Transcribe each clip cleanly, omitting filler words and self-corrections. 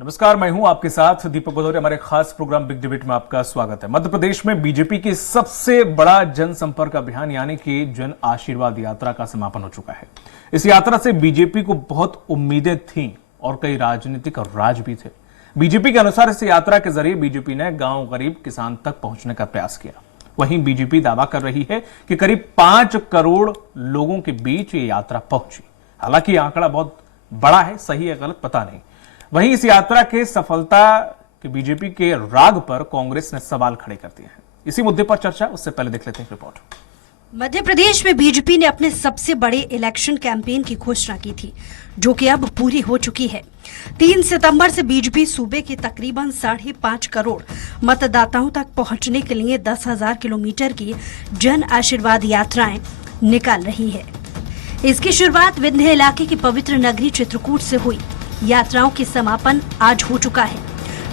नमस्कार, मैं हूं आपके साथ दीपक भदौरिया। हमारे खास प्रोग्राम बिग डिबेट में आपका स्वागत है। मध्य प्रदेश में बीजेपी की सबसे बड़ा जनसंपर्क अभियान यानी कि जन आशीर्वाद यात्रा का समापन हो चुका है। इस यात्रा से बीजेपी को बहुत उम्मीदें थीं और कई राजनीतिक राज भी थे। बीजेपी के अनुसार इस यात्रा के जरिए बीजेपी ने गांव गरीब किसान तक पहुंचने का प्रयास किया। वहीं बीजेपी दावा कर रही है कि करीब 5 करोड़ लोगों के बीच ये यात्रा पहुंची। हालांकि आंकड़ा बहुत बड़ा है, सही है गलत पता नहीं। वहीं इस यात्रा के सफलता के बीजेपी के राग पर कांग्रेस ने सवाल खड़े कर दिए हैं। इसी मुद्दे पर चर्चा, उससे पहले देख लेते हैं रिपोर्ट। मध्य प्रदेश में बीजेपी ने अपने सबसे बड़े इलेक्शन कैंपेन की घोषणा की थी, जो कि अब पूरी हो चुकी है। 3 सितंबर से बीजेपी सूबे के तकरीबन 5.5 करोड़ मतदाताओं तक पहुंचने के लिए 10,000 किलोमीटर की जन आशीर्वाद यात्राएं निकाल रही है। इसकी शुरुआत विंध्य इलाके की पवित्र नगरी चित्रकूट से हुई। यात्राओं के समापन आज हो चुका है।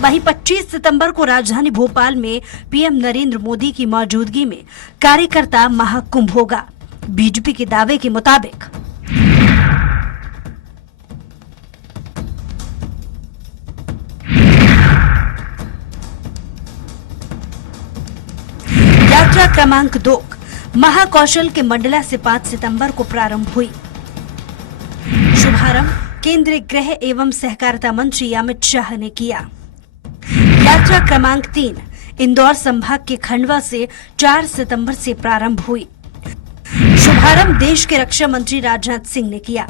वहीं 25 सितंबर को राजधानी भोपाल में पीएम नरेंद्र मोदी की मौजूदगी में कार्यकर्ता महाकुंभ होगा। बीजेपी के दावे के मुताबिक यात्रा क्रमांक 2 महाकौशल के मंडला से 5 सितंबर को प्रारंभ हुई। शुभारंभ केंद्रीय गृह एवं सहकारिता मंत्री अमित शाह ने किया। यात्रा क्रमांक 3 इंदौर संभाग के खंडवा से 4 सितंबर से प्रारंभ हुई। शुभारंभ देश के रक्षा मंत्री राजनाथ सिंह ने किया।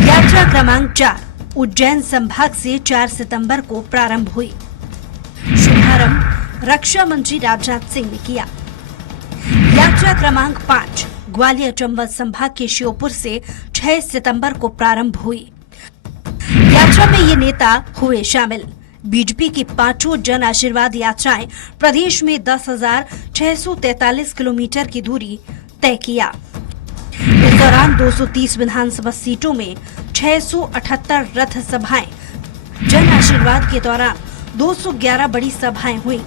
यात्रा क्रमांक 4 उज्जैन संभाग से 4 सितंबर को प्रारंभ हुई। शुभारंभ रक्षा मंत्री राजनाथ सिंह ने किया। यात्रा क्रमांक 5 ग्वालियर चंबल संभाग के श्योपुर से 6 सितंबर को प्रारंभ हुई। यात्रा में ये नेता हुए शामिल। बीजेपी की 5 जन आशीर्वाद यात्राएं प्रदेश में 10,643 किलोमीटर की दूरी तय किया। इस दौरान 230 विधानसभा सीटों में 678 रथ सभाएं, जन आशीर्वाद के दौरान 211 बड़ी सभाएं हुई।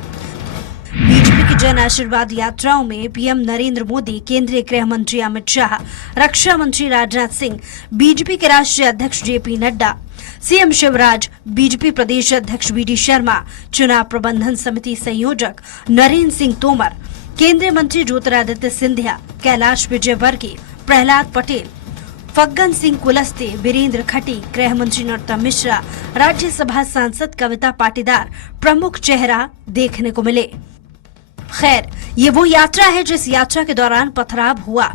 बीजेपी की जन आशीर्वाद यात्राओं में पीएम नरेंद्र मोदी, केंद्रीय गृह मंत्री अमित शाह, रक्षा मंत्री राजनाथ सिंह, बीजेपी के राष्ट्रीय अध्यक्ष JP Nadda, CM Shivraj, BJP प्रदेश अध्यक्ष बीडी शर्मा, चुनाव प्रबंधन समिति संयोजक नरेंद्र सिंह तोमर, केंद्रीय मंत्री ज्योतिरादित्य सिंधिया, कैलाश विजयवर्गीय, प्रहलाद पटेल, फग्गन सिंह कुलस्ते, वीरेंद्र खटी, गृह मंत्री नरोत्तम मिश्रा, राज्यसभा सांसद कविता पाटीदार प्रमुख चेहरा देखने को मिले। खैर, ये वो यात्रा है जिस यात्रा के दौरान पथराव हुआ।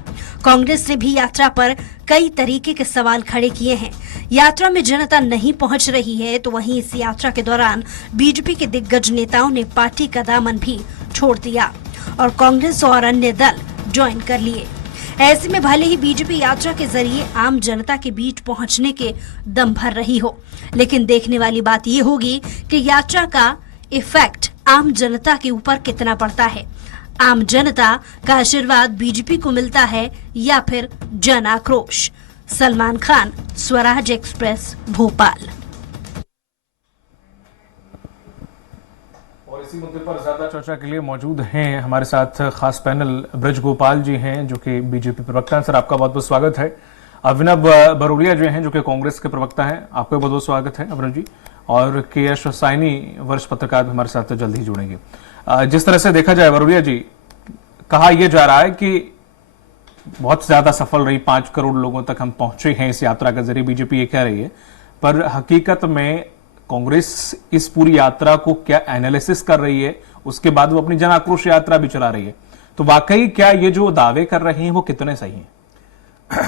कांग्रेस ने भी यात्रा पर कई तरीके के सवाल खड़े किए हैं। यात्रा में जनता नहीं पहुंच रही है, तो वहीं इस यात्रा के दौरान बीजेपी के दिग्गज नेताओं ने पार्टी का दामन भी छोड़ दिया और कांग्रेस और अन्य दल ज्वाइन कर लिए। ऐसे में भले ही बीजेपी यात्रा के जरिए आम जनता के बीच पहुंचने के दम भर रही हो, लेकिन देखने वाली बात ये होगी कि यात्रा का इफेक्ट आम जनता के ऊपर कितना पड़ता है। आम जनता का आशीर्वाद बीजेपी को मिलता है या फिर जन आक्रोश। सलमान खान, स्वराज एक्सप्रेस, भोपाल। और इसी मुद्दे पर ज्यादा चर्चा के लिए मौजूद हैं हमारे साथ खास पैनल ब्रज गोपाल जी हैं, जो कि बीजेपी प्रवक्ता हैं। सर, आपका बहुत बहुत स्वागत है। अभिनव बरोलिया जो हैं, जो कि कांग्रेस के प्रवक्ता हैं, आपका बहुत बहुत स्वागत है अभिनव जी। और के.एस. साइनी, वरिष्ठ पत्रकार, हमारे साथ जल्द ही जुड़ेंगे। जिस तरह से देखा जाए बरोलिया जी, कहा यह जा रहा है कि बहुत ज्यादा सफल रही, 5 करोड़ लोगों तक हम पहुंचे हैं इस यात्रा के जरिए, बीजेपी ये कह रही है। पर हकीकत में कांग्रेस इस पूरी यात्रा को क्या एनालिसिस कर रही है, उसके बाद वो अपनी जन आक्रोश यात्रा भी चला रही है। तो वाकई क्या ये जो दावे कर रही हैं वो कितने सही हैं?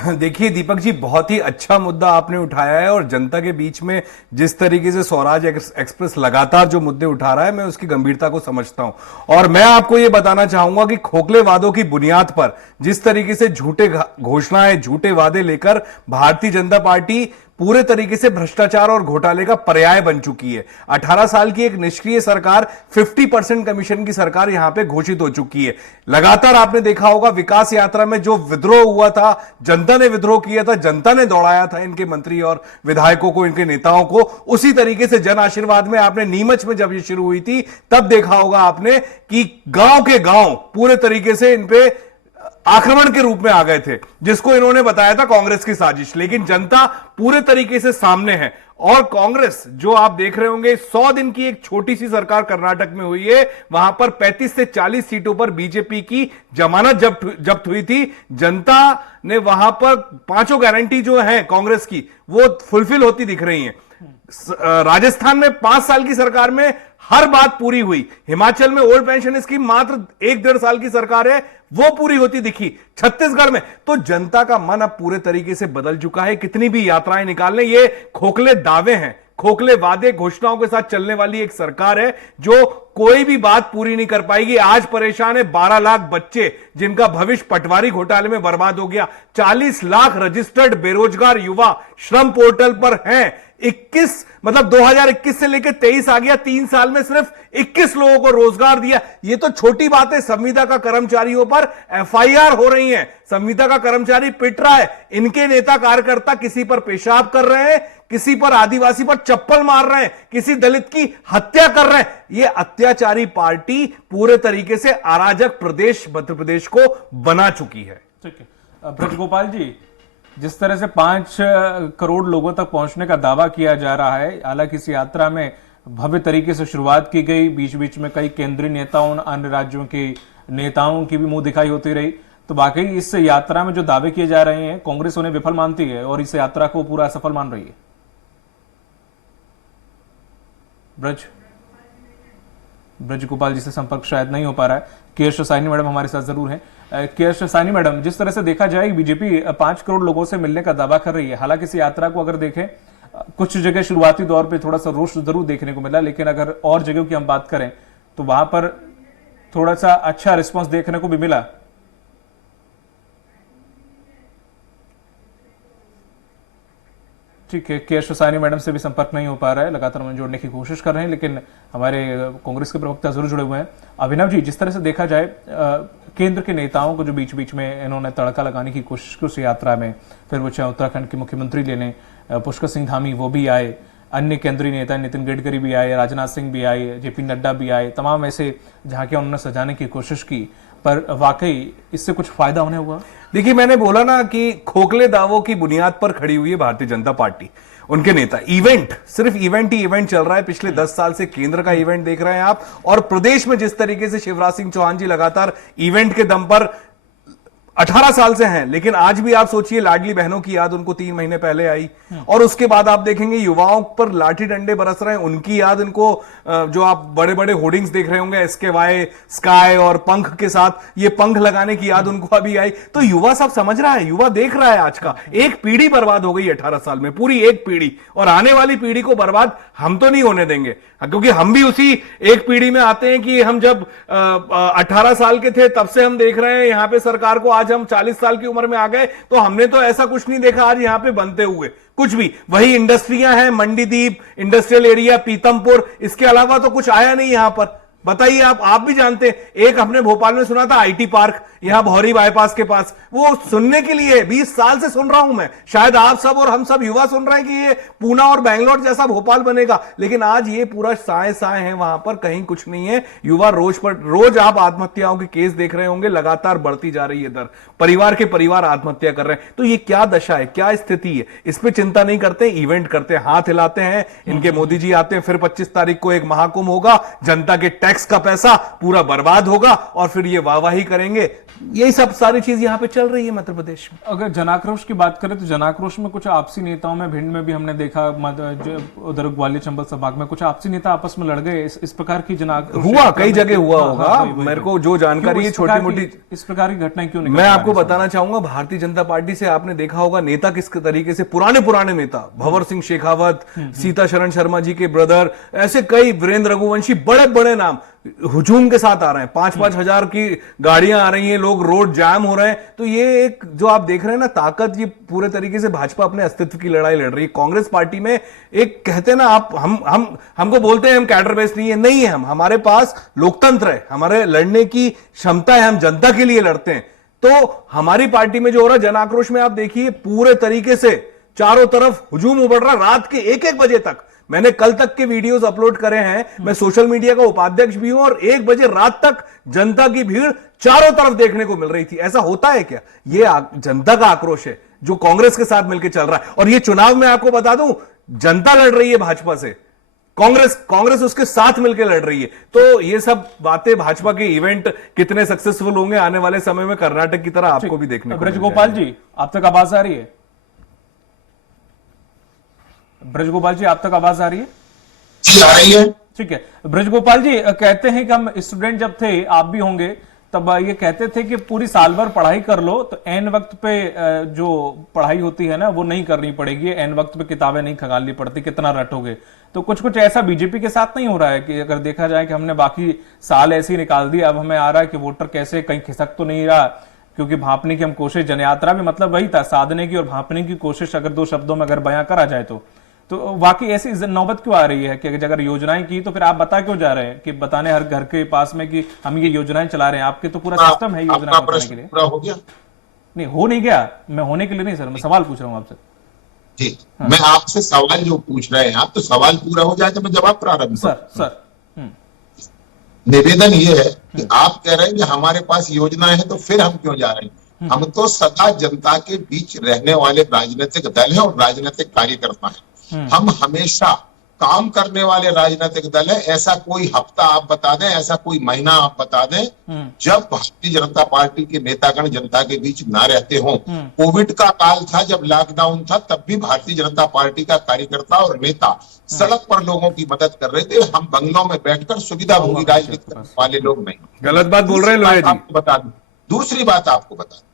देखिए दीपक जी, बहुत ही अच्छा मुद्दा आपने उठाया है और जनता के बीच में जिस तरीके से स्वराज एक्सप्रेस लगातार जो मुद्दे उठा रहा है, मैं उसकी गंभीरता को समझता हूं। और मैं आपको यह बताना चाहूंगा कि खोखले वादों की बुनियाद पर जिस तरीके से झूठे घोषणाएं, झूठे वादे लेकर भारतीय जनता पार्टी पूरे तरीके से भ्रष्टाचार और घोटाले का पर्याय बन चुकी है। 18 साल की एक निष्क्रिय सरकार, 50% कमीशन की सरकार यहां पे घोषित हो चुकी है। लगातार आपने देखा होगा विकास यात्रा में जो विद्रोह हुआ था, जनता ने विद्रोह किया था, जनता ने दौड़ाया था इनके मंत्री और विधायकों को, इनके नेताओं को। उसी तरीके से जन आशीर्वाद में आपने नीमच में जब ये शुरू हुई थी, तब देखा होगा आपने कि गांव के गांव पूरे तरीके से इन पे आक्रमण के रूप में आ गए थे, जिसको इन्होंने बताया था कांग्रेस की साजिश। लेकिन जनता पूरे तरीके से सामने है। और कांग्रेस जो आप देख रहे होंगे 100 दिन की एक छोटी सी सरकार कर्नाटक में हुई है, वहां पर 35 से 40 सीटों पर बीजेपी की जमानत जब्त हुई थी। जनता ने वहां पर पांचों गारंटी जो है कांग्रेस की वो फुलफिल होती दिख रही हैं। राजस्थान में 5 साल की सरकार में हर बात पूरी हुई। हिमाचल में ओल्ड पेंशन स्कीम मात्र 1-1.5 साल की सरकार है, वो पूरी होती दिखी। छत्तीसगढ़ में तो जनता का मन अब पूरे तरीके से बदल चुका है। कितनी भी यात्राएं निकाल लें, ये खोखले दावे हैं, खोखले वादे घोषणाओं के साथ चलने वाली एक सरकार है जो कोई भी बात पूरी नहीं कर पाएगी। आज परेशान है 12 लाख बच्चे जिनका भविष्य पटवारी घोटाले में बर्बाद हो गया। 40 लाख रजिस्टर्ड बेरोजगार युवा श्रम पोर्टल पर हैं। 2021 से लेकर 23 आ गया, 3 साल में सिर्फ 21 लोगों को रोजगार दिया। ये तो छोटी बात है। संविदा का कर्मचारियों पर एफआईआर हो रही है, संविदा का कर्मचारी पिट रहा है, इनके नेता कार्यकर्ता किसी पर पेशाब कर रहे हैं, किसी पर आदिवासी पर चप्पल मार रहे हैं, किसी दलित की हत्या कर रहे हैं। यह अत्याचारी पार्टी पूरे तरीके से अराजक प्रदेश मध्य प्रदेश को बना चुकी है। ठीक है ब्रजगोपाल जी, जिस तरह से 5 करोड़ लोगों तक पहुंचने का दावा किया जा रहा है, हालांकि इस यात्रा में भव्य तरीके से शुरुआत की गई, बीच बीच में कई केंद्रीय नेताओं, अन्य राज्यों के नेताओं की भी मुंह दिखाई होती रही, तो वाकई इस यात्रा में जो दावे किए जा रहे हैं कांग्रेस उन्हें विफल मानती है और इस यात्रा को पूरा असफल मान रही है। ब्रज गोपाल जी से संपर्क शायद नहीं हो पा रहा है। के एस साइनी मैडम हमारे साथ जरूर हैं। के एस साइनी मैडम, जिस तरह से देखा जाए बीजेपी 5 करोड़ लोगों से मिलने का दावा कर रही है, हालांकि इस यात्रा को अगर देखें कुछ जगह शुरुआती दौर पे थोड़ा सा रोष जरूर देखने को मिला, लेकिन अगर और जगहों की हम बात करें तो वहां पर थोड़ा सा अच्छा रिस्पांस देखने को भी मिला। ठीक है, के एस साइनी मैडम से भी संपर्क नहीं हो पा रहा है, लगातार हम जोड़ने की कोशिश कर रहे हैं, लेकिन हमारे कांग्रेस के प्रवक्ता जरूर जुड़े हुए हैं। अभिनव जी, जिस तरह से देखा जाए केंद्र के नेताओं को जो बीच बीच में इन्होंने तड़का लगाने की कोशिश की उस यात्रा में, फिर वो चाहे उत्तराखंड के मुख्यमंत्री ले लें, पुष्कर सिंह धामी वो भी आए, अन्य केंद्रीय नेता नितिन गडकरी भी आए, राजनाथ सिंह भी आए, जेपी नड्डा भी आए, तमाम ऐसे झांकियां उन्होंने सजाने की कोशिश की, पर वाकई इससे कुछ फायदा होने हुआ? देखिए, मैंने बोला ना कि खोखले दावों की बुनियाद पर खड़ी हुई है भारतीय जनता पार्टी, उनके नेता। इवेंट, सिर्फ इवेंट ही इवेंट चल रहा है। पिछले 10 साल से केंद्र का इवेंट देख रहे हैं आप, और प्रदेश में जिस तरीके से शिवराज सिंह चौहान जी लगातार इवेंट के दम पर 18 साल से हैं, लेकिन आज भी आप सोचिए लाडली बहनों की याद उनको 3 महीने पहले आई, और उसके बाद आप देखेंगे युवाओं पर लाठी डंडे बरस रहे हैं, उनकी याद इनको, जो आप बड़े बड़े होर्डिंग्स देख रहे होंगे SKY, स्काई और पंख के साथ, ये पंख लगाने की याद उनको अभी आई। तो युवा सब समझ रहा है, युवा देख रहा है आज का। एक पीढ़ी बर्बाद हो गई 18 साल में, पूरी एक पीढ़ी, और आने वाली पीढ़ी को बर्बाद हम तो नहीं होने देंगे, क्योंकि हम भी उसी एक पीढ़ी में आते हैं कि हम जब 18 साल के थे तब से हम देख रहे हैं यहां पे सरकार को। आज हम 40 साल की उम्र में आ गए तो हमने तो ऐसा कुछ नहीं देखा आज यहां पे बनते हुए कुछ भी। वही इंडस्ट्रियां हैं, मंडीदीप इंडस्ट्रियल एरिया, पीतमपुर, इसके अलावा तो कुछ आया नहीं यहां पर। बताइए, आप भी जानते हैं, एक हमने भोपाल में सुना था IT पार्क, यहां भौरी बाईपास के पास, वो सुनने के लिए 20 साल से सुन रहा हूं मैं, शायद आप सब और हम सब युवा सुन रहे हैं कि ये पूना और बेंगलोर जैसा भोपाल बनेगा, लेकिन आज ये पूरा साए साए है, वहां पर कहीं कुछ नहीं है। युवा रोज आप आत्महत्याओं के केस देख रहे होंगे, लगातार बढ़ती जा रही है दर, परिवार के परिवार आत्महत्या कर रहे हैं। तो ये क्या दशा है, क्या स्थिति है, इस पर चिंता नहीं करते, इवेंट करते, हाथ हिलाते हैं। इनके मोदी जी आते हैं, फिर 25 तारीख को एक महाकुंभ होगा, जनता के टैक्स का पैसा पूरा बर्बाद होगा, और फिर ये वाहवाही करेंगे। यही सब सारी चीज यहां पे चल रही है मध्य प्रदेश में। अगर जनाक्रोश की बात करें तो जनाक्रोश में कुछ आपसी नेताओं में, भिंड में भी हमने देखा, उधर ग्वालियर चंबल संभाग में कुछ आपसी नेता आपस में लड़ गए, इस प्रकार की जनाक्रोश हुआ, कई जगह हुआ होगा। मेरे को जो जानकारी है छोटी मोटी, इस प्रकार की घटनाएं क्यों नहीं? मैं आपको बताना चाहूंगा, भारतीय जनता पार्टी से आपने देखा होगा नेता किस तरीके से, पुराने नेता, भंवर सिंह शेखावत, सीता शरण शर्मा जी के ब्रदर, ऐसे कई, वीरेंद्र रघुवंशी, बड़े बड़े नाम हुजूम के साथ आ रहे हैं। 5-5 हजार की गाड़ियां आ रही हैं, लोग रोड जाम हो रहे हैं। तो ये एक जो आप देख रहे हैं ना ताकत, ये पूरे तरीके से भाजपा अपने अस्तित्व की लड़ाई लड़ रही है। कांग्रेस पार्टी में एक कहते हैं ना आप, हमको बोलते हैं हम कैडर बेस नहीं है, हमारे पास लोकतंत्र है, हमारे लड़ने की क्षमता है, हम जनता के लिए लड़ते हैं। तो हमारी पार्टी में जो हो रहा है जन आक्रोश में, आप देखिए पूरे तरीके से चारों तरफ हुजूम उमड़ रहा, रात के 1-1 बजे तक। मैंने कल तक के वीडियोस अपलोड करे हैं, मैं सोशल मीडिया का उपाध्यक्ष भी हूं, और 1 बजे रात तक जनता की भीड़ चारों तरफ देखने को मिल रही थी। ऐसा होता है क्या? ये जनता का आक्रोश है, जो कांग्रेस के साथ मिलकर चल रहा है। और ये चुनाव में आपको बता दूं, जनता लड़ रही है भाजपा से, कांग्रेस उसके साथ मिलकर लड़ रही है। तो ये सब बातें, भाजपा के इवेंट कितने सक्सेसफुल होंगे आने वाले समय में कर्नाटक की तरह आपको भी देखने को मिल ब्रजगोपाल जी, आप तक आवाज आ रही है? ब्रजगोपाल जी, आप तक आवाज आ रही है? आ रही है। ठीक है। ब्रजगोपाल जी कहते हैं कि हम स्टूडेंट जब थे, आप भी होंगे, तब ये कहते थे कि पूरी साल भर पढ़ाई कर लो तो एन वक्त पे जो पढ़ाई होती है ना वो नहीं करनी पड़ेगी, एन वक्त पे किताबें नहीं खंगालनी पड़ती, कितना रटोगे। तो कुछ ऐसा बीजेपी के साथ नहीं हो रहा है कि अगर देखा जाए कि हमने बाकी साल ऐसे ही निकाल दिया, अब हमें आ रहा है कि वोटर कैसे कहीं खिसक तो नहीं रहा, क्योंकि भांपने की हम कोशिश, जनयात्रा भी मतलब वही था, साधने की और भांपने की कोशिश अगर दो शब्दों में अगर बयां करा जाए तो वाकई ऐसी नौबत क्यों आ रही है कि अगर योजनाएं की तो फिर आप बता क्यों जा रहे हैं कि बताने हर घर के पास में कि हम ये योजनाएं चला रहे हैं? आपके तो पूरा सिस्टम है योजना बताने के लिए। पूरा हो गया? नहीं, हो नहीं गया। मैं होने के लिए नहीं सर, मैं सवाल पूछ रहा हूं आपसे। जी, मैं आपसे सवाल जो पूछ रहे हैं आप, तो सवाल पूरा हो जाए तो मैं जवाब प्रारंभ सर निवेदन ये है कि आप कह रहे हैं कि हमारे पास योजनाएं हैं तो फिर हम क्यों जा रहे हैं? हम तो सदा जनता के बीच रहने वाले राजनीतिक दल है और राजनीतिक कार्यकर्ता है। हम हमेशा काम करने वाले राजनीतिक दल है। ऐसा कोई हफ्ता आप बता दें, ऐसा कोई महीना आप बता दें जब भारतीय जनता पार्टी के नेतागण जनता के बीच ना रहते हों। कोविड का काल था, जब लॉकडाउन था, तब भी भारतीय जनता पार्टी का कार्यकर्ता और नेता सड़क पर लोगों की मदद कर रहे थे। हम बंगलों में बैठकर सुविधा भोगी राजनीति करने वाले लोग नहीं। गलत बात बोल रहे हैं लोया जी। आपको बता दूं, दूसरी बात आपको बता दूं,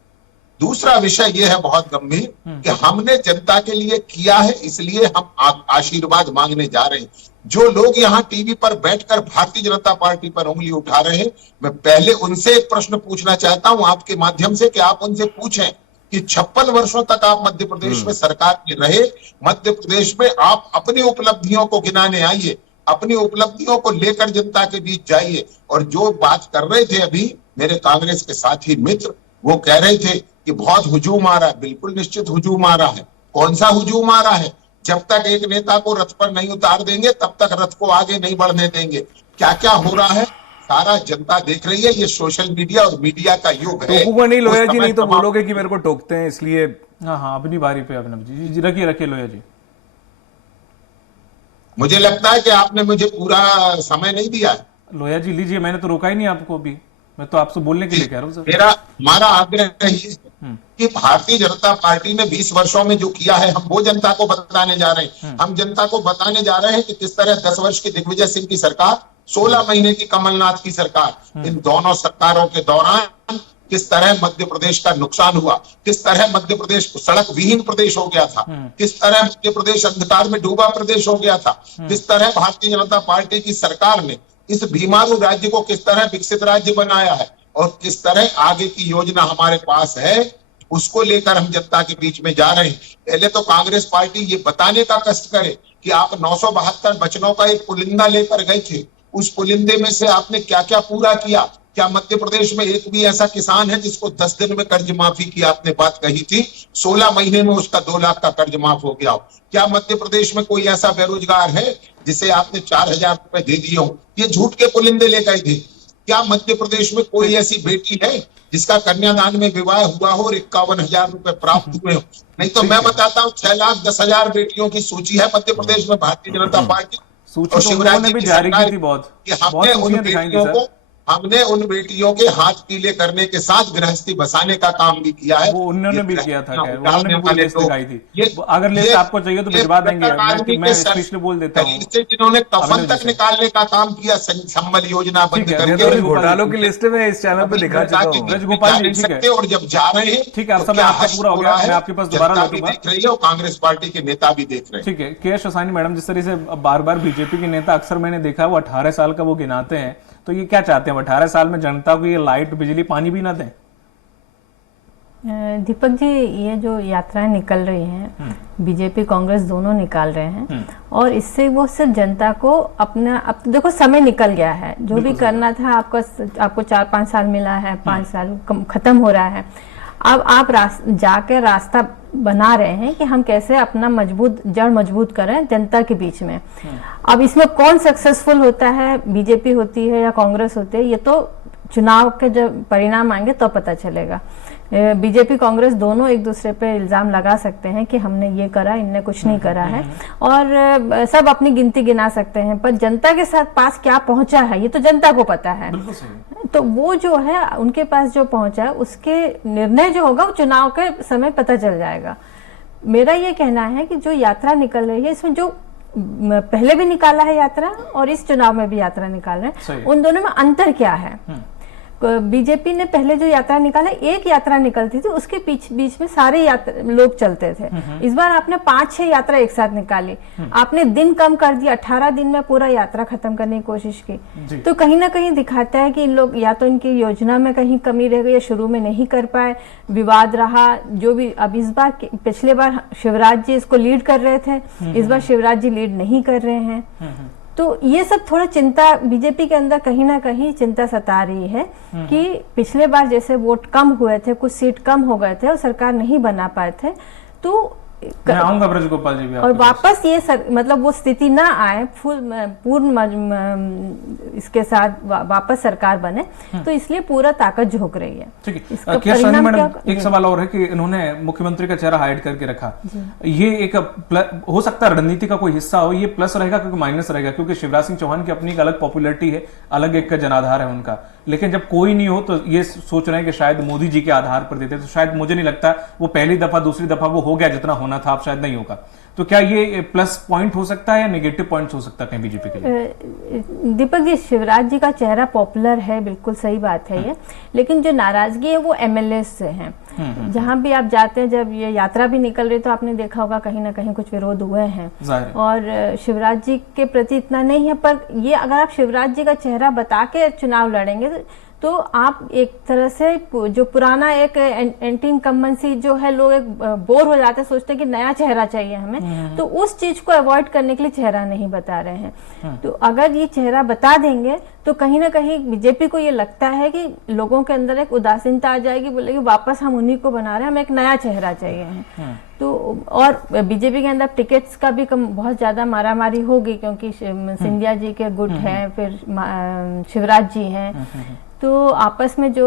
दूसरा विषय यह है बहुत गंभीर कि हमने जनता के लिए किया है, इसलिए हम आशीर्वाद मांगने जा रहे हैं। जो लोग यहाँ टीवी पर बैठकर भारतीय जनता पार्टी पर उंगली उठा रहे हैं, मैं पहले उनसे एक प्रश्न पूछना चाहता हूं आपके माध्यम से कि आप उनसे पूछें कि 56 वर्षों तक आप मध्य प्रदेश में सरकार में रहे, मध्य प्रदेश में आप अपनी उपलब्धियों को गिनाने आइए, अपनी उपलब्धियों को लेकर जनता के बीच जाइए। और जो बात कर रहे थे अभी मेरे कांग्रेस के साथी मित्र, वो कह रहे थे कि बहुत हुजूम आ रहा है। बिल्कुल निश्चित हुजूम आ रहा है। कौन सा हुजूम आ रहा है? जब तक एक नेता को रथ पर नहीं उतार देंगे तब तक रथ को आगे नहीं बढ़ने देंगे। क्या क्या हो रहा है सारा जनता देख रही है। ये सोशल मीडिया और मीडिया का युग है। टोकूंगा नहीं लोया जी, नहीं तो बोलोगे कि मेरे को टोकते हैं, इसलिए। हाँ, अपनी बारी पे अभिनव जी रखिए लोया जी। मुझे लगता है कि आपने मुझे पूरा समय नहीं दिया है। लोया जी लीजिए, मैंने तो रोका ही नहीं आपको अभी, मैं तो आपसे बोलने के लिए कह रहा हूँ सर। हमारा आग्रह है कि भारतीय जनता पार्टी ने 20 वर्षों में जो किया है हम वो जनता को बताने जा रहे हैं। हम जनता को बताने जा रहे हैं कि किस तरह 10 वर्ष की दिग्विजय सिंह की सरकार, 16 महीने की कमलनाथ की सरकार, इन दोनों सरकारों के दौरान किस तरह मध्य प्रदेश का नुकसान हुआ, किस तरह मध्य प्रदेश सड़क विहीन प्रदेश हो गया था, किस तरह मध्य प्रदेश अंधकार में डूबा प्रदेश हो गया था, किस तरह भारतीय जनता पार्टी की सरकार ने इस बीमारू राज्य को किस तरह विकसित राज्य बनाया है, और किस तरह आगे की योजना हमारे पास है, उसको लेकर हम जनता के बीच में जा रहे हैं। पहले तो कांग्रेस पार्टी ये बताने का कष्ट करे कि आप 972 वचनों का एक पुलिंदा लेकर गए थे, उस पुलिंदे में से आपने क्या क्या पूरा किया। क्या मध्य प्रदेश में एक भी ऐसा किसान है जिसको 10 दिन में कर्ज माफी की आपने बात कही थी, 16 महीने में उसका 2 लाख का कर्ज माफ हो गया हो? क्या मध्य प्रदेश में कोई ऐसा बेरोजगार है जिसे आपने 4000 रुपए दे दिए हो? ये झूठ के पुलिंदे ले गए थे। क्या मध्य प्रदेश में कोई ऐसी बेटी है जिसका कन्यादान में विवाह हुआ हो और 51,000 रुपए प्राप्त हुए हो? नहीं तो मैं बताता हूँ 6,10,000 बेटियों की सूची है मध्य प्रदेश में भारतीय जनता पार्टी और शिवराज ने भी जारी की थी। बहुत हमने उन बेटियों के हाथ पीले करने के साथ गृहस्थी बसाने का काम भी किया है। वो उन्होंने भी किया था, उन्होंने भी पूरी लिस्ट दिखाई थी। अगर लिस्ट आपको चाहिए तो भिजवा देंगे, मैं स्पेशली बोल देता हूं। जिन्होंने कफन तक निकालने का काम किया संबल योजना बंद करके, घोटालों की लिस्ट में इस चैनल पर दिखा चुका हूं। ब्रजगोपाल जी ठीक है, और जब जा रहे हैं ठीक है, समय आपका पूरा हो गया, मैं आपके पास दोबारा लौटूंगा। देख रही है और कांग्रेस पार्टी के नेता भी देख रहे हैं। ठीक है, के शशानी मैडम, जिस तरह से बार बार बीजेपी के नेता अक्सर मैंने देखा वो 18 साल का वो गिनाते हैं, तो ये क्या चाहते हैं? 18 साल में जनता को ये लाइट बिजली पानी भी ना दें? दीपक जी, ये जो यात्राएं निकल रही हैं, बीजेपी कांग्रेस दोनों निकाल रहे हैं, और इससे वो सिर्फ जनता को अपना, अब तो देखो समय निकल गया है, जो भी करना था आपको 4-5 साल मिला है, 5 साल खत्म हो रहा है। अब आप जाकर रास्ता बना रहे हैं कि हम कैसे अपना जड़ मजबूत करें जनता के बीच में। अब इसमें कौन सक्सेसफुल होता है, बीजेपी होती है या कांग्रेस होती है, ये तो चुनाव के जब परिणाम आएंगे तो पता चलेगा। बीजेपी कांग्रेस दोनों एक दूसरे पे इल्जाम लगा सकते हैं कि हमने ये करा, इनने कुछ नहीं करा है, और सब अपनी गिनती गिना सकते हैं, पर जनता के साथ पास क्या पहुंचा है ये तो जनता को पता है। बिल्कुल सही। तो वो जो है उनके पास जो पहुंचा है उसके निर्णय जो होगा वो चुनाव के समय पता चल जाएगा। मेरा ये कहना है कि जो यात्रा निकल रही है इसमें जो पहले भी निकाला है यात्रा और इस चुनाव में भी यात्रा निकाल रहे हैं, उन दोनों में अंतर क्या है। बीजेपी ने पहले जो यात्रा निकाला, एक यात्रा निकलती थी उसके बीच में सारे लोग चलते थे। इस बार आपने 5-6 यात्रा एक साथ निकाली, आपने दिन कम कर दिया, 18 दिन में पूरा यात्रा खत्म करने की कोशिश की। तो कहीं ना कहीं दिखाता है कि इन लोग या तो इनकी योजना में कहीं कमी रह गई या शुरू में नहीं कर पाए, विवाद रहा जो भी। अब इस बार, पिछले बार शिवराज जी इसको लीड कर रहे थे, इस बार शिवराज जी लीड नहीं कर रहे हैं। तो ये सब थोड़ा चिंता बीजेपी के अंदर कहीं ना कहीं चिंता सता रही है कि पिछले बार जैसे वोट कम हुए थे, कुछ सीट कम हो गए थे और सरकार नहीं बना पाए थे, तो मैं आऊंगा ब्रजगोपाल जी भी और वापस ये मतलब वो स्थिति ना आए, पूर्ण इसके साथ वापस सरकार बने, तो इसलिए पूरा ताकत झोंक रही है। ठीक है मैडम, एक सवाल और है कि इन्होंने मुख्यमंत्री का चेहरा हाइड करके रखा, ये एक हो सकता है रणनीति का कोई हिस्सा हो, ये प्लस रहेगा क्योंकि माइनस रहेगा, क्योंकि शिवराज सिंह चौहान की अपनी एक अलग पॉपुलैरिटी है, अलग एक जनाधार है उनका, लेकिन जब कोई नहीं हो तो ये सोच रहे हैं कि शायद मोदी जी के आधार पर देते, तो शायद मुझे नहीं लगता वो पहली दफा दूसरी दफा वो हो गया जितना होना था, अब शायद नहीं होगा। तो क्या ये प्लस पॉइंट हो सकता है या नेगेटिव पॉइंट हो सकता है कहीं बीजेपी के लिए? दीपक जी, शिवराज जी का चेहरा पॉपुलर है, बिल्कुल सही बात है ये, लेकिन जो नाराजगी है वो एमएलए से है। जहां भी आप जाते हैं, जब ये यात्रा भी निकल रही तो आपने देखा होगा कहीं ना कहीं कुछ विरोध हुए हैं, और शिवराज जी के प्रति इतना नहीं है, पर ये अगर आप शिवराज जी का चेहरा बता के चुनाव लड़ेंगे तो आप एक तरह से जो पुराना एक एंटी इनकम्बेंसी जो है, लोग एक बोर हो जाते हैं, सोचते हैं कि नया चेहरा चाहिए हमें, तो उस चीज को अवॉइड करने के लिए चेहरा नहीं बता रहे हैं। तो अगर ये चेहरा बता देंगे तो कहीं ना कहीं बीजेपी को ये लगता है कि लोगों के अंदर एक उदासीनता आ जाएगी, बोलेगी वापस हम उन्हीं को बना रहे हैं, हमें एक नया चेहरा चाहिए है। तो और बीजेपी के अंदर टिकट्स का भी बहुत ज्यादा मारामारी होगी, क्योंकि सिंधिया जी के गुट है, फिर शिवराज जी हैं, तो आपस में जो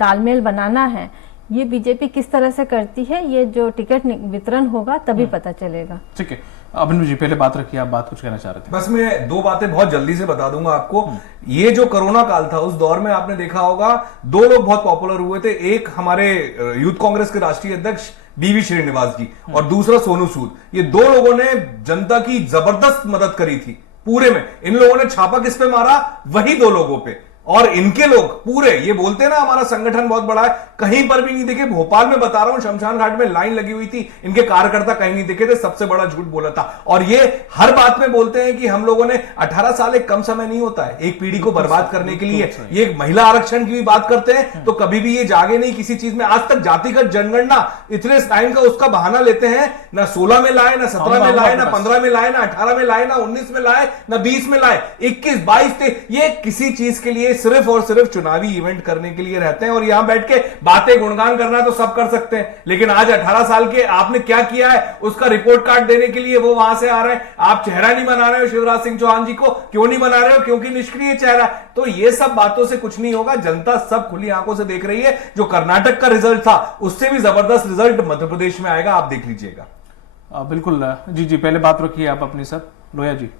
तालमेल बनाना है ये बीजेपी किस तरह से करती है, ये जो टिकट वितरण होगा तभी पता चलेगा। ठीक है, अभिनव जी पहले बात रखिए, आप बात कुछ कहना चाह रहे थे। बस मैं 2 बातें बहुत जल्दी से बता दूंगा आपको। ये जो कोरोना काल था उस दौर में आपने देखा होगा 2 लोग बहुत पॉपुलर हुए थे, एक हमारे यूथ कांग्रेस के राष्ट्रीय अध्यक्ष बीवी श्रीनिवास जी और दूसरा सोनू सूद। ये 2 लोगों ने जनता की जबरदस्त मदद करी थी पूरे में। इन लोगों ने छापा किस पे मारा? वही 2 लोगों पे। और इनके लोग पूरे ये बोलते हैं ना हमारा संगठन बहुत बड़ा है, कहीं पर भी नहीं दिखे। भोपाल में बता रहा हूं, शमशान घाट में लाइन लगी हुई थी, इनके कार्यकर्ता कहीं नहीं दिखे थे, सबसे बड़ा झूठ बोला था। और ये हर बात में बोलते हैं कि हम लोगों ने 18 साल एक कम समय नहीं होता है एक पीढ़ी को बर्बाद करने के लिए। ये महिला आरक्षण की भी बात करते हैं तो कभी भी ये जागे नहीं किसी चीज में। आज तक जातिगत जनगणना इतने टाइम का उसका बहाना लेते हैं, ना 16 में लाए, ना 17 में लाए, ना 15 में लाए, ना 18 में लाए, ना 19 में लाए, ना 20 में लाए, 21, 22 ये किसी चीज के लिए सिर्फ और सिर्फ चुनावी इवेंट करने के लिए रहते हैं। और यहां बैठ के बातें गुणगान करना तो सब कर सकते हैं, लेकिन आज 18 साल के आपने क्या किया है उसका रिपोर्ट कार्ड देने के लिए वो वहां से आ रहे हैं। आप चेहरा नहीं बना रहे हो शिवराज सिंह चौहान जी को, क्यों नहीं बना रहे हो? क्योंकि निष्क्रिय चेहरा। तो ये सब बातों से कुछ नहीं होगा, जनता सब खुली आंखों से देख रही है। जो कर्नाटक का रिजल्ट था उससे भी जबरदस्त रिजल्ट मध्य प्रदेश में आएगा, आप देख लीजिएगा। बिल्कुल जी, पहले बात रखिए आप अपनी सर। लोया जी।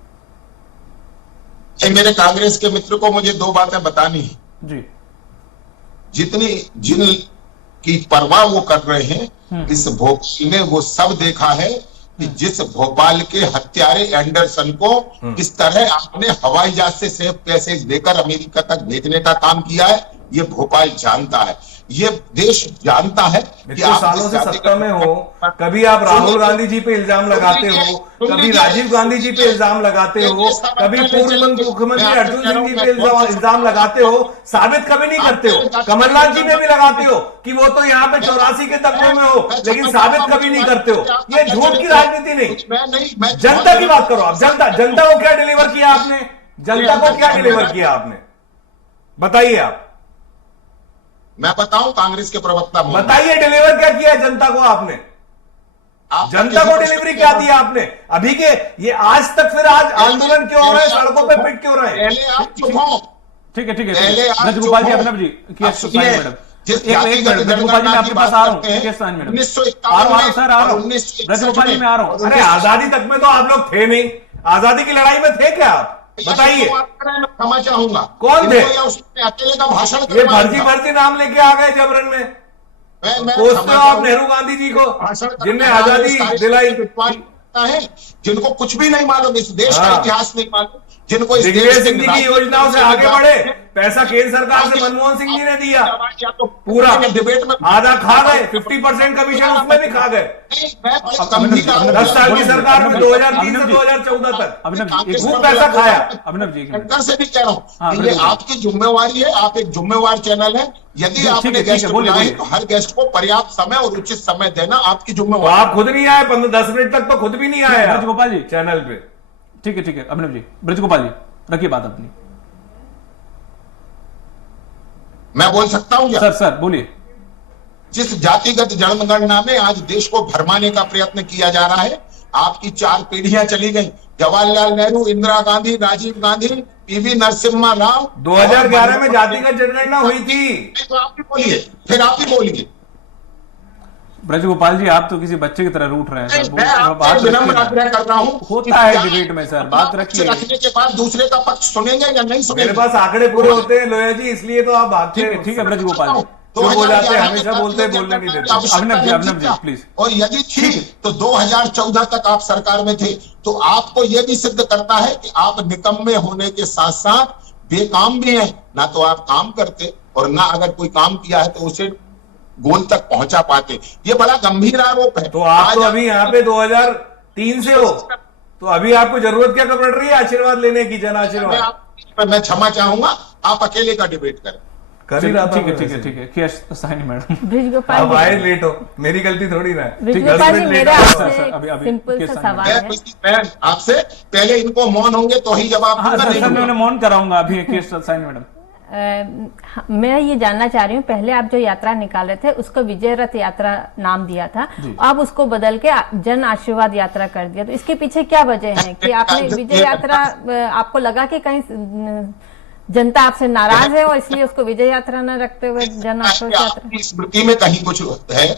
मेरे कांग्रेस के मित्र को मुझे 2 बातें बतानी है जी। जिन की परवाह वो कर रहे हैं इस भोपाल में, वो सब देखा है कि जिस भोपाल के हत्यारे एंडरसन को किस तरह आपने हवाई जहाज से सेफ पैसे देकर अमेरिका तक भेजने का काम किया है, ये भोपाल जानता है, ये देश जानता है कि आप सालों से सत्ता में हो, कभी आप राहुल गांधी जी पे इल्जाम लगाते हो, कभी राजीव गांधी जी पे इल्जाम लगाते हो, कभी पूर्व मुख्यमंत्री अर्जुन सिंह जी पे इल्जाम लगाते हो, साबित कभी नहीं करते हो। कमलनाथ जी पे भी लगाते हो कि वो तो यहाँ पे 84 के दंगों में हो, लेकिन साबित कभी नहीं करते हो। ये झूठ की राजनीति नहीं। जनता की बात करो आप। जनता को क्या डिलीवर किया आपने? जनता को क्या डिलीवर किया आपने? बताइए आप। मैं बताऊं कांग्रेस के प्रवक्ता, बताइए डिलीवर क्या किया जनता को आपने? जनता को डिलीवरी क्या दी आपने? अभी के ये आज तक फिर आज आंदोलन क्यों हो रहे हैं, सड़कों पे पिट क्यों रहे हैं? पहले आप चुप हो। ठीक है ब्रजगोपाल जी, अभिनव जी, मैडम जिस एक मिनट ब्रजगोपाल जी, मैं आपके पास आ रहा हूँ। केस साइन मैडम, 1951 सर आ रहा हूँ। ब्रजगोपाल जी मैं आ रहा हूँ। अरे आजादी तक में तो आप लोग थे नहीं, आजादी की लड़ाई में थे क्या आप? बताइए मैं क्षमा चाहूंगा। कौन थे? या उसने अकेले का भाषण ये करवाया फर्जी था। फर्जी नाम लेके आ गए जबरन में। मैं कोसते क्षमा हो आप चाहूंगा। नेहरू गांधी जी को, भाषण करने जिनने वाले आजादी सारे दिलाई। विद्वान है जिनको कुछ भी नहीं मालूम, इस देश का हाँ। इतिहास नहीं मालूम, जिनको इस दिग्विजय देश सिंह जी की योजनाओं से आगे बढ़े, पैसा केंद्र सरकार से मनमोहन सिंह जी ने दिया पूरा, डिबेट में आधा खा गए, 50% कमीशन उसमें भी खा गए। मैं बड़े गंभीरता से 10 साल की सरकार में 2003 अभिनव से जी, 2014 तक अभिनव जी, एक खूब पैसा खाया। अभिनव जी एक मिनट। शंकर से भी कह रहा हाँ, हूँ कि ये बिल्कुल। आपकी जिम्मेवारी है, आप एक जिम्मेवार चैनल है। यदि ठीक है, आपने ठीक है, गेस्ट बोलिए, बुलाए बोलिए। तो हर गेस्ट को पर्याप्त समय और उचित समय देना आपकी तो जिम्मेवारी। आप खुद नहीं आए, 10 मिनट तक तो खुद भी नहीं आए आप ब्रजगोपाल जी, चैनल पे। ठीक है अभिनव जी, ब्रजगोपाल जी रखिए बात अपनी। मैं बोल सकता हूँ क्या? सर बोलिए। जिस जातिगत जनगणना में आज देश को भरमाने का प्रयत्न किया जा रहा है, आपकी 4 पीढ़ियां चली गई, जवाहरलाल नेहरू, इंदिरा गांधी, राजीव गांधी, पीवी नरसिम्हा राव। 2011 में जातिगत जनगणना हुई थी। तो आप ही बोलिए, फिर आप ही बोलिए। ब्रजगोपाल जी आप तो किसी बच्चे की तरह रूठ रहे हैं सर। मैं आपसे विनम्र आग्रह कर रहा हूँ, होता है डिबेट में सर, बात रखिए। रखने के बाद दूसरे का पक्ष सुनेंगे या नहीं मेरे सुनेंगे? पास आंकड़े पूरे होते हैं लोया जी, इसलिए तो आप भागते हैं। ठीक है ब्रजगोपाल जी। चुप हो जाते हैं, हमेशा बोलने नहीं देते। अभिनव जी प्लीज। और यदि थी तो 2014 तक आप सरकार में थे, तो आपको यह भी सिद्ध करता है कि आप निकम्मे होने के साथ साथ बेकाम भी हैं। ना तो आप काम करते और ना अगर कोई काम किया है तो उसे गोल तक पहुंचा पाते। ये बड़ा गंभीर आरोप है। तो आप आज तो अभी यहाँ पे 2003 से हो, तो अभी आपको जरूरत क्या पड़ रही है आशीर्वाद लेने की, जन आशीर्वाद? मैं क्षमा चाहूंगा, आप अकेले का डिबेट करें। कर ही रहा था। ठीक है केस साइन मैडम। ब्रजगोपाल अब जी, आए लेट हो, मेरी गलती थोड़ी ना है। ब्रजगोपाल जी, मेरा सर, आपसे अभी सिंपल के सा सामने। सवाल है। मैं आपसे पहले इनको मौन होंगे तो ही जवाब हाँ दूंगा, सर नहीं मैं दूंगा। उन्हें मौन कराऊंगा अभी। Case sign madam. मैं ये जानना चाह रही हूँ, पहले आप जो यात्रा निकाल रहे थे उसको विजय रथ यात्रा नाम दिया था, अब उसको बदल के जन आशीर्वाद यात्रा कर दिया, तो इसके पीछे क्या वजह है कि आपने विजय यात्रा, आपको लगा कि कहीं जनता आपसे नाराज है और इसलिए उसको विजय यात्रा न रखते हुए जन आशीर्वाद यात्रा? आपकी स्मृति में कहीं कुछ है।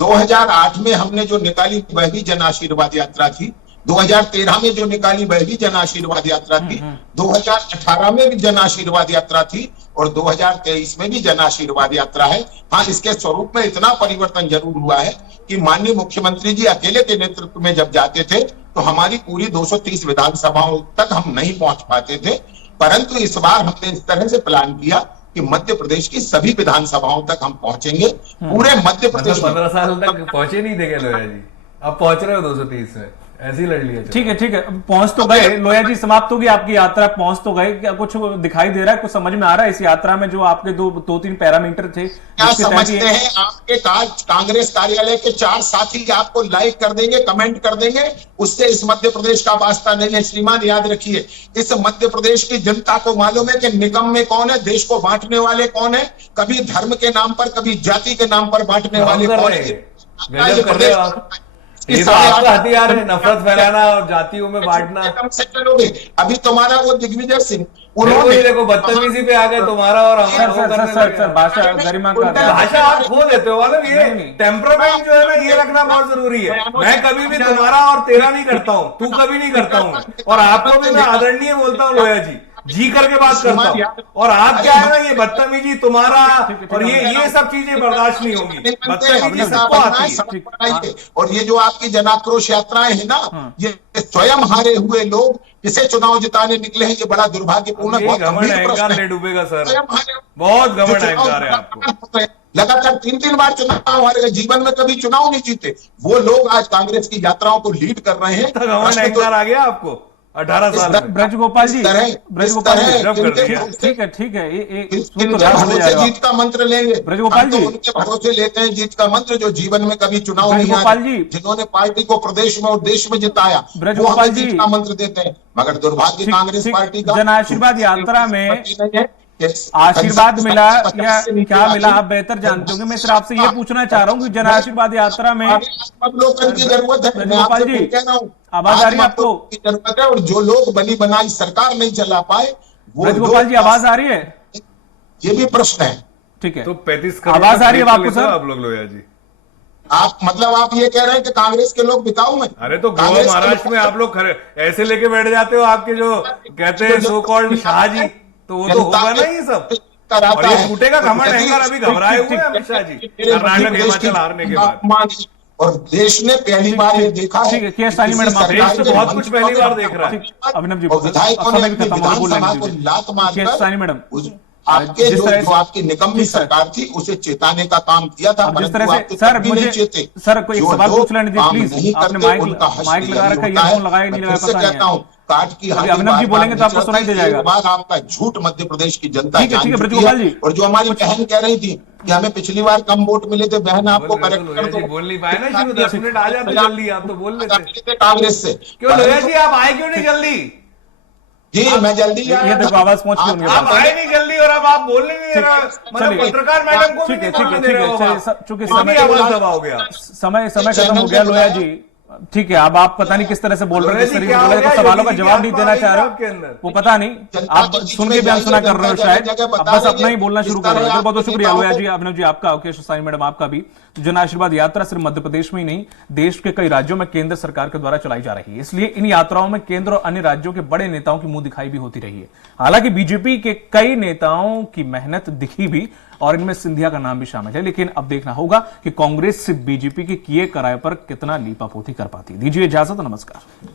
2008 में हमने जो निकाली वह भी जन आशीर्वाद यात्रा थी, 2013 में जो निकाली वह भी जन आशीर्वाद यात्रा थी, 2018 में भी जन आशीर्वाद यात्रा थी और 2023 में भी जन आशीर्वाद यात्रा है। हाँ, इसके स्वरूप में इतना परिवर्तन जरूर हुआ है कि माननीय मुख्यमंत्री जी अकेले के नेतृत्व में जब जाते थे तो हमारी पूरी 230 विधानसभाओं तक हम नहीं पहुंच पाते थे, परंतु इस बार हमने इस तरह से प्लान किया कि मध्य प्रदेश की सभी विधानसभाओं तक हम पहुंचेंगे। पूरे मध्य प्रदेश में 15 साल तक पहुंचे नहीं थे लोया जी, अब पहुंच रहे हो 230 में, ऐसे ही लड़ लिया। ठीक है पहुंच तो गए लोया जी, समाप्त होगी आपकी यात्रा, पहुंच तो गए। क्या कुछ दिखाई दे रहा है, कुछ समझ में आ रहा है इस यात्रा में जो आपके दो तीन पैरामीटर थे? क्या समझते हैं? आपके कांग्रेस कार्यालय के 4 साथी आपको लाइक कर देंगे, कमेंट कर देंगे, उससे इस मध्य प्रदेश का वास्ता नहीं है। श्रीमान याद रखिए, इस मध्य प्रदेश की जनता को मालूम है कि निकम्मे कौन है, देश को बांटने वाले कौन है, कभी धर्म के नाम पर, कभी जाति के नाम पर बांटने वाले कौन है। ये तो आपका हथियार है, नफरत फैलाना और जातियों में बांटना। अभी तुम्हारा वो दिग्विजय सिंह, उन्होंने देखो बदतमीजी पे आ गए तुम्हारा और सर भाषा गरिमा का भाषा आप खो देते हो। मतलब ये टेम्परामेंट जो है ना, ये रखना बहुत जरूरी है। मैं कभी भी तुम्हारा और तेरा नहीं करता हूँ, तू कभी नहीं करता हूँ, और आपको भी मैं आदरणीय बोलता हूँ लोया जी करके बात करता हूँ। और आप क्या है ना, ये बदतमीजी तुम्हारा और ये सब चीजें बर्दाश्त नहीं होगी। बदतमीजी सबको आती है। और ये जो आपकी जनाक्रोश यात्राएं है ना, ये स्वयं हारे हुए लोग किसे चुनाव जिताने निकले हैं, ये बड़ा दुर्भाग्यपूर्ण है। बहुत घमंड अहंकार ले डूबेगा सर, बहुत घमंड अहंकार है आपको। लगातार 3 बार चुनाव हारे, जीवन में कभी चुनाव नहीं जीते वो लोग आज कांग्रेस की यात्राओं को लीड कर रहे हैं। घमंड अहंकार आ गया आपको 18 साल में। ब्रजगोपाल जी ठीक है जीत का मंत्र लेंगे ब्रजगोपाल जी, उनके भरोसे लेते हैं जीत का मंत्र, जो जीवन में कभी चुनाव नहीं आया, जिन्होंने पार्टी को प्रदेश में और देश में जिताया, वो हमें जीत का मंत्र देते हैं। मगर दुर्भाग्य कांग्रेस पार्टी का, जन आशीर्वाद यात्रा में आशीर्वाद मिला या क्या मिला आप बेहतर जानते होंगे। मैं सिर्फ आपसे ये पूछना चाह रहा हूँ कि जन आशीर्वाद यात्रा में अवलोकन की जरूरत है। ब्रजगोपाल जी आवाज आ रही है आपको? की जरूरत है, और जो लोग बनी बनाई सरकार नहीं चला पाए वो। ब्रजगोपाल जी आवाज आ रही है? ये भी प्रश्न है। ठीक है, तो 35 करोड़ आवाज आ रही है खरीद आपको लेते हो सर? आप लोग लोया जी। आप मतलब आप ये कह रहे हैं कि कांग्रेस के लोग बिकाऊ में? अरे तो गोवा कांग्रेस के महाराष्ट्र लोग- में आप लोग ऐसे लेके बैठ जाते हो, आपके जो कहते हैं सो कॉल्ड शाह जी, तो वो तो होगा ना ये सब। कराता और ये है। टूटेगा घमंड यदि- अहंकार, अभी घबराए हुए हैं अमित शाह जी कर्नाटक हिमाचल हारने के बाद। और देश ने पहली बार ये देखा है ठीक है, के साइनी मैडम, आप देश तो बहुत कुछ पहली बार देख रहा है। ठीक, अभिनव जी, और विधायकों अब ने समय भी अपनी खत्म हो, बोल विधानसभा लेने को दीजिए। लात के मारकर साइनी मैडम, आपके जिस तरह जो से- आपकी निकम्मी ठीक, सर। सरकार थी उसे चेताने का काम किया था, अब जिस परंतु तरह आपके से सर तब भी मुझे नहीं चेते। सर कोई एक जो सवाल लोग पूछ लेने दीजिए काम प्लीज। नहीं आपने करते, उनका माइक लगा रखा है, होता है। ईयरफोन लगाए नहीं मैं लगाया फिर से पता नहीं कहता है। हूं, काट की अभी हाथी अभिनव जी बार बोलेंगे तो बार आपको सुनाई दे निचलती, जाएगा। एक बार आपका झूठ मध्य प्रदेश की जनता ठीक है, जान ठीक है, चुकी ब्रजगोपाल जी। और जो हमारी बहन कह रही थी कि हमें पिछली बार कम वोट मिले थे, बहन आपको बोल रहे करेक्ट तो कर लोया जी दो। बोल नहीं पाए ना शुरू 10 मिनट आ जाते जल्दी, आप तो बोल लेते। कांग्रेस से क्यों लोया जी आप आए क्यों नहीं जल्दी? जी मैं जल्दी ये देखो आवाज पहुंच गई उनके आप पास। आए नहीं जल्दी और अब आप बोलने नहीं दे रहे, मतलब चलिए। पत्रकार मैडम को भी ठीक है, नहीं ठीक है, बोलने दे ठीक रहे है, हो चलिए, आप। चूंकि अभी समय आवाज दबाओगे आप। समय खत्म हो गया लोया जी। ठीक है, अब आप पता नहीं किस तरह से बोल रहे हो, लोया जिस जी, तरीके से क्या बोल रहे हो हो, तो गया? सवालों का योगी जवाब की नहीं देना आत्मा चाह रहे आपके हो, अंदर। वो पता नहीं, आप सुन के भी अनसुना कर रहे हो शायद। अब बस अपना ही बोलना शुरू कर रहे हो। बहुत बहुत शुक्रिया लोया जी, अभिनव जी आपका, ओके साईं मैडम आपका भी। जन आशीर्वाद यात्रा सिर्फ मध्य प्रदेश में ही नहीं, देश के कई राज्यों में केंद्र सरकार के द्वारा चलाई जा रही है। इसलिए इन यात्राओं में केंद्र और अन्य राज्यों के बड़े नेताओं की मुंह दिखाई भी होती रही है। हालांकि बीजेपी के कई नेताओं की मेहनत दिखी भी, और इनमें सिंधिया का नाम भी शामिल है। लेकिन अब देखना होगा कि कांग्रेस से बीजेपी के किए कराए पर कितना लीपापोती कर पाती। दीजिए इजाजत, नमस्कार।